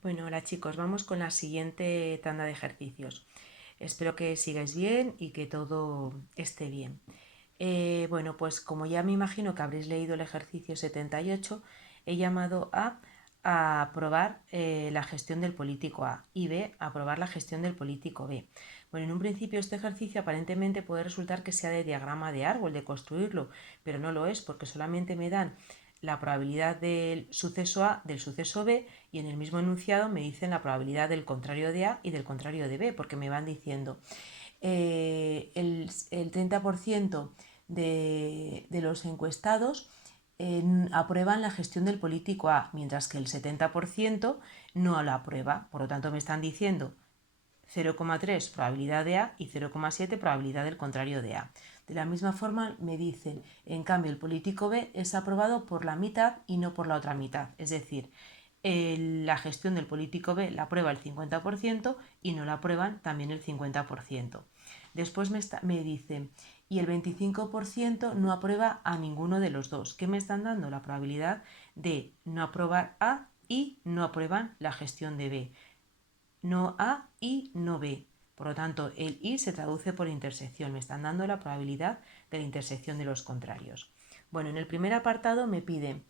Bueno, hola chicos, vamos con la siguiente tanda de ejercicios. Espero que sigáis bien y que todo esté bien. Bueno, pues como ya me imagino que habréis leído el ejercicio 78, he llamado a aprobar la gestión del político A y B a aprobar la gestión del político B. Bueno, en un principio este ejercicio aparentemente puede resultar que sea de diagrama de árbol, de construirlo, pero no lo es porque solamente me dan la probabilidad del suceso A del suceso B y en el mismo enunciado me dicen la probabilidad del contrario de A y del contrario de B, porque me van diciendo el 30% de los encuestados aprueban la gestión del político A, mientras que el 70% no la aprueba. Por lo tanto, me están diciendo 0,3 probabilidad de A y 0,7 probabilidad del contrario de A. De la misma forma me dicen, en cambio, el político B es aprobado por la mitad y no por la otra mitad. Es decir, la gestión del político B la aprueba el 50% y no la aprueban también el 50%. Después me dicen, y el 25% no aprueba a ninguno de los dos. ¿Qué me están dando? La probabilidad de no aprobar A y no aprueban la gestión de B. No A y no B. Por lo tanto, el I se traduce por intersección. Me están dando la probabilidad de la intersección de los contrarios. Bueno, en el primer apartado me pide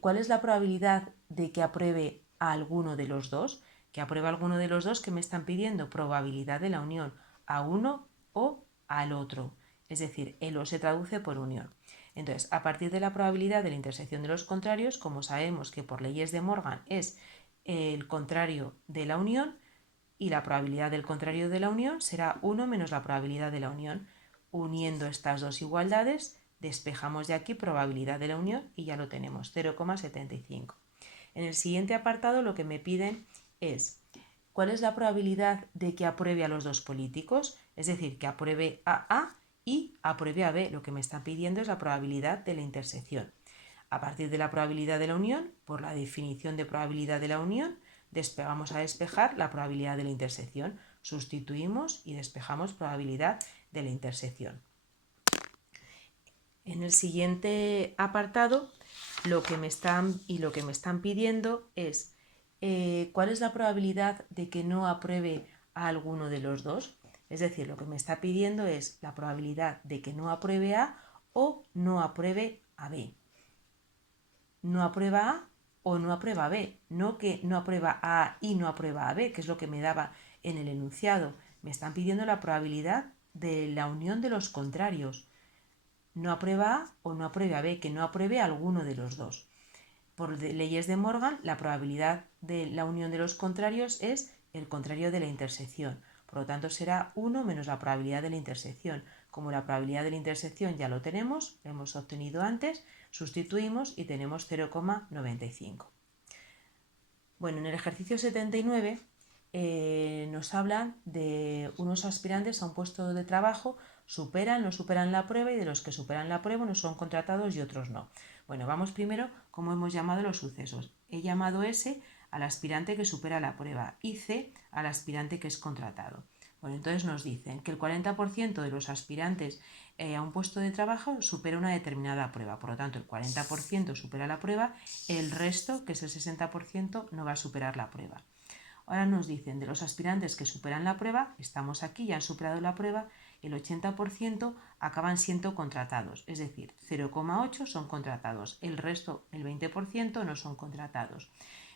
cuál es la probabilidad de que apruebe a alguno de los dos. Que apruebe a alguno de los dos que me están pidiendo probabilidad de la unión a uno o al otro. Es decir, el O se traduce por unión. Entonces, a partir de la probabilidad de la intersección de los contrarios, como sabemos que por leyes de Morgan es el contrario de la unión, y la probabilidad del contrario de la unión será 1 menos la probabilidad de la unión. Uniendo estas dos igualdades, despejamos de aquí probabilidad de la unión y ya lo tenemos, 0,75. En el siguiente apartado lo que me piden es cuál es la probabilidad de que apruebe a los dos políticos, es decir, que apruebe a A y apruebe a B. Lo que me están pidiendo es la probabilidad de la intersección. A partir de la probabilidad de la unión, por la definición de probabilidad de la unión, vamos a despejar la probabilidad de la intersección. Sustituimos y despejamos probabilidad de la intersección. En el siguiente apartado, lo que me están pidiendo es cuál es la probabilidad de que no apruebe a alguno de los dos. Es decir, lo que me está pidiendo es la probabilidad de que no apruebe A o no apruebe a B. No aprueba A o no aprueba B, no que no aprueba A y no aprueba a B, que es lo que me daba en el enunciado. Me están pidiendo la probabilidad de la unión de los contrarios. No aprueba A o no aprueba B, que no apruebe alguno de los dos. Por leyes de Morgan, la probabilidad de la unión de los contrarios es el contrario de la intersección. Por lo tanto, será 1 menos la probabilidad de la intersección. Como la probabilidad de la intersección ya lo tenemos, lo hemos obtenido antes, sustituimos y tenemos 0,95. Bueno, en el ejercicio 79 nos hablan de unos aspirantes a un puesto de trabajo, no superan la prueba y de los que superan la prueba unos son contratados y otros no. Bueno, vamos primero como hemos llamado los sucesos. He llamado S al aspirante que supera la prueba y C al aspirante que es contratado. Bueno, entonces nos dicen que el 40% de los aspirantes a un puesto de trabajo supera una determinada prueba. Por lo tanto, el 40% supera la prueba, el resto, que es el 60%, no va a superar la prueba. Ahora nos dicen de los aspirantes que superan la prueba, estamos aquí, ya han superado la prueba, el 80% acaban siendo contratados, es decir, 0,8 son contratados, el resto, el 20%, no son contratados.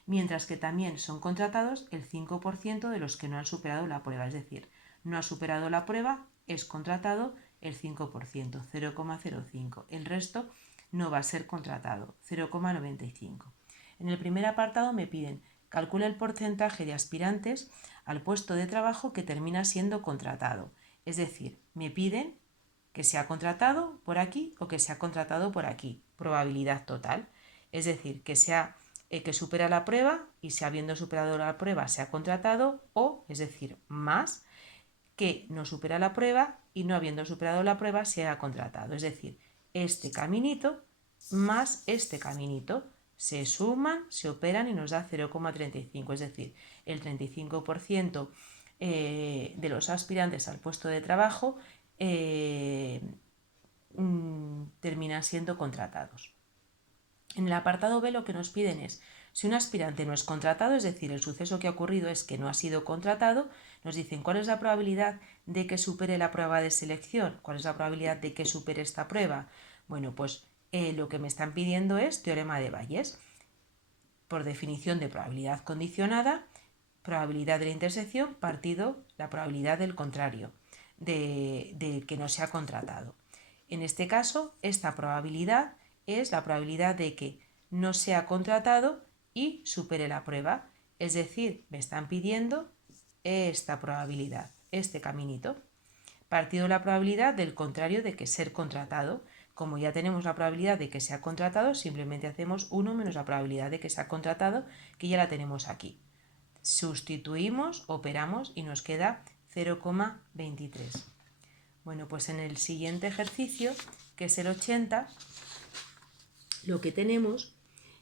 Mientras que también son contratados el 5% de los que no han superado la prueba, es decir, no ha superado la prueba, es contratado el 5%, 0,05. El resto no va a ser contratado, 0,95. En el primer apartado me piden calcula el porcentaje de aspirantes al puesto de trabajo que termina siendo contratado. Es decir, me piden que sea contratado por aquí o que sea contratado por aquí. Probabilidad total. Es decir, que sea que supera la prueba y si habiendo superado la prueba sea contratado o, es decir, más que no supera la prueba y no habiendo superado la prueba sea contratado. Es decir, este caminito más este caminito se suman, se operan y nos da 0,35. Es decir, el 35% de los aspirantes al puesto de trabajo terminan siendo contratados. En el apartado B lo que nos piden es Si un aspirante no es contratado, es decir, el suceso que ha ocurrido es que no ha sido contratado, nos dicen cuál es la probabilidad de que supere la prueba de selección, cuál es la probabilidad de que supere esta prueba. Bueno, pues lo que me están pidiendo es teorema de Bayes. Por definición de probabilidad condicionada, probabilidad de la intersección partido la probabilidad del contrario, de que no se ha contratado. En este caso, esta probabilidad es la probabilidad de que no sea contratado y supere la prueba. Es decir, me están pidiendo esta probabilidad, este caminito. Partido la probabilidad del contrario de que ser contratado. Como ya tenemos la probabilidad de que sea contratado, simplemente hacemos 1 menos la probabilidad de que sea contratado, que ya la tenemos aquí. Sustituimos, operamos y nos queda 0,23. Bueno, pues en el siguiente ejercicio, que es el 80, lo que tenemos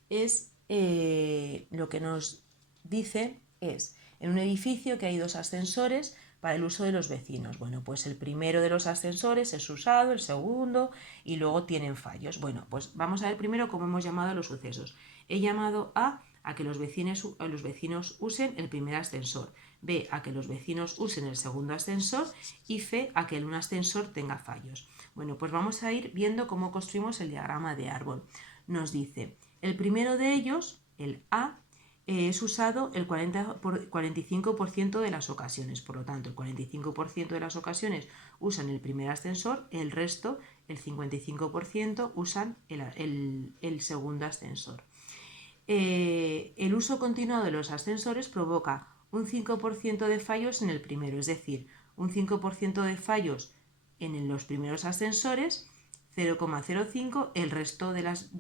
es, lo que nos dice es, en un edificio que hay 2 ascensores para el uso de los vecinos. Bueno, pues el primero de los ascensores es usado, el segundo, y luego tienen fallos. Bueno, pues vamos a ver primero cómo hemos llamado a los sucesos. He llamado a que los vecinos usen el primer ascensor, B, a que los vecinos usen el segundo ascensor y C, a que un ascensor tenga fallos. Bueno, pues vamos a ir viendo cómo construimos el diagrama de árbol. Nos dice, el primero de ellos, el A, es usado el 45% de las ocasiones. Por lo tanto, el 45% de las ocasiones usan el primer ascensor, el resto, el 55%, usan el segundo ascensor. El uso continuado de los ascensores provoca un 5% de fallos en el primero, es decir, un 5% de fallos en los primeros ascensores, 0,05, el resto de las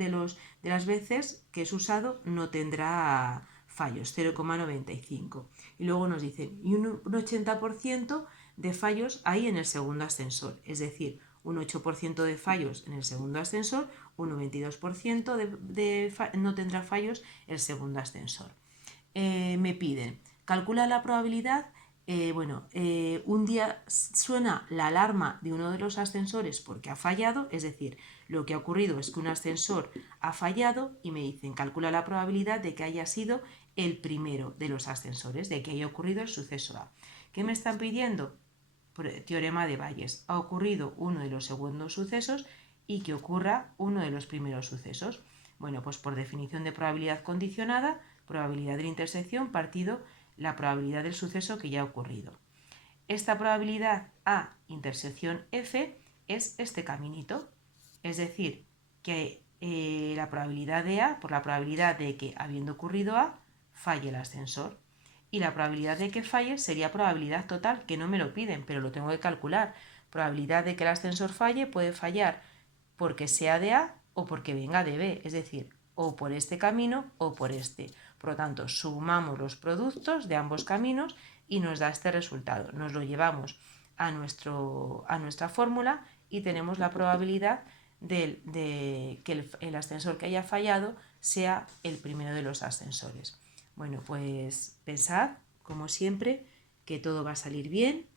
veces que es usado no tendrá fallos, 0,95. Y luego nos dicen, y un 80% de fallos hay en el segundo ascensor, es decir, un 8% de fallos en el segundo ascensor, un 92% no tendrá fallos el segundo ascensor. Me piden, calcula la probabilidad. Un día suena la alarma de uno de los ascensores porque ha fallado, es decir, lo que ha ocurrido es que un ascensor ha fallado y me dicen, calcula la probabilidad de que haya sido el primero de los ascensores, de que haya ocurrido el suceso A. ¿Qué me están pidiendo? Teorema de Bayes. Ha ocurrido uno de los segundos sucesos y que ocurra uno de los primeros sucesos. Bueno, pues por definición de probabilidad condicionada, probabilidad de la intersección partido la probabilidad del suceso que ya ha ocurrido. Esta probabilidad A intersección F es este caminito, es decir, que la probabilidad de A por la probabilidad de que, habiendo ocurrido A, falle el ascensor. Y la probabilidad de que falle sería probabilidad total, que no me lo piden, pero lo tengo que calcular. Probabilidad de que el ascensor falle puede fallar porque sea de A o porque venga de B, es decir, o por este camino o por este. Por lo tanto, sumamos los productos de ambos caminos y nos da este resultado. Nos lo llevamos a nuestra fórmula y tenemos la probabilidad de que el ascensor que haya fallado sea el primero de los ascensores. Bueno, pues pensad, como siempre, que todo va a salir bien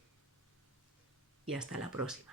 y hasta la próxima.